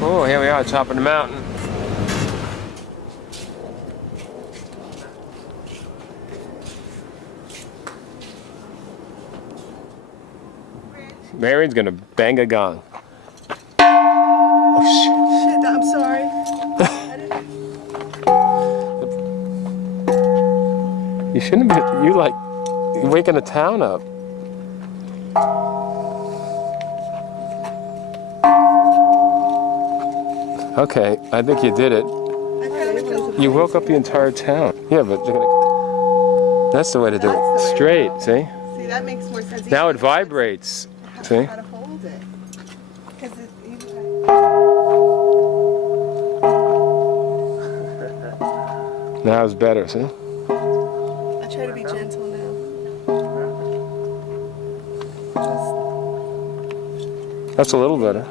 Oh, here we are, top of the mountain. Marion's gonna bang a gong. Oh shit! Shit, I'm sorry. You shouldn't be. You're waking the town up. Okay, I think you did it. You woke up the entire town. Yeah, but that's the way to do it. Straight, see? See, that makes more sense. Now it vibrates. See? How to hold it. Now it's better, see? I try to be gentle now. That's a little better.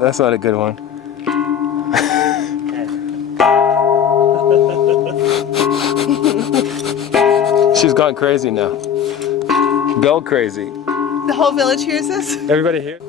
That's not a good one. She's gone crazy now. Bell crazy. The whole village hears this? Everybody here?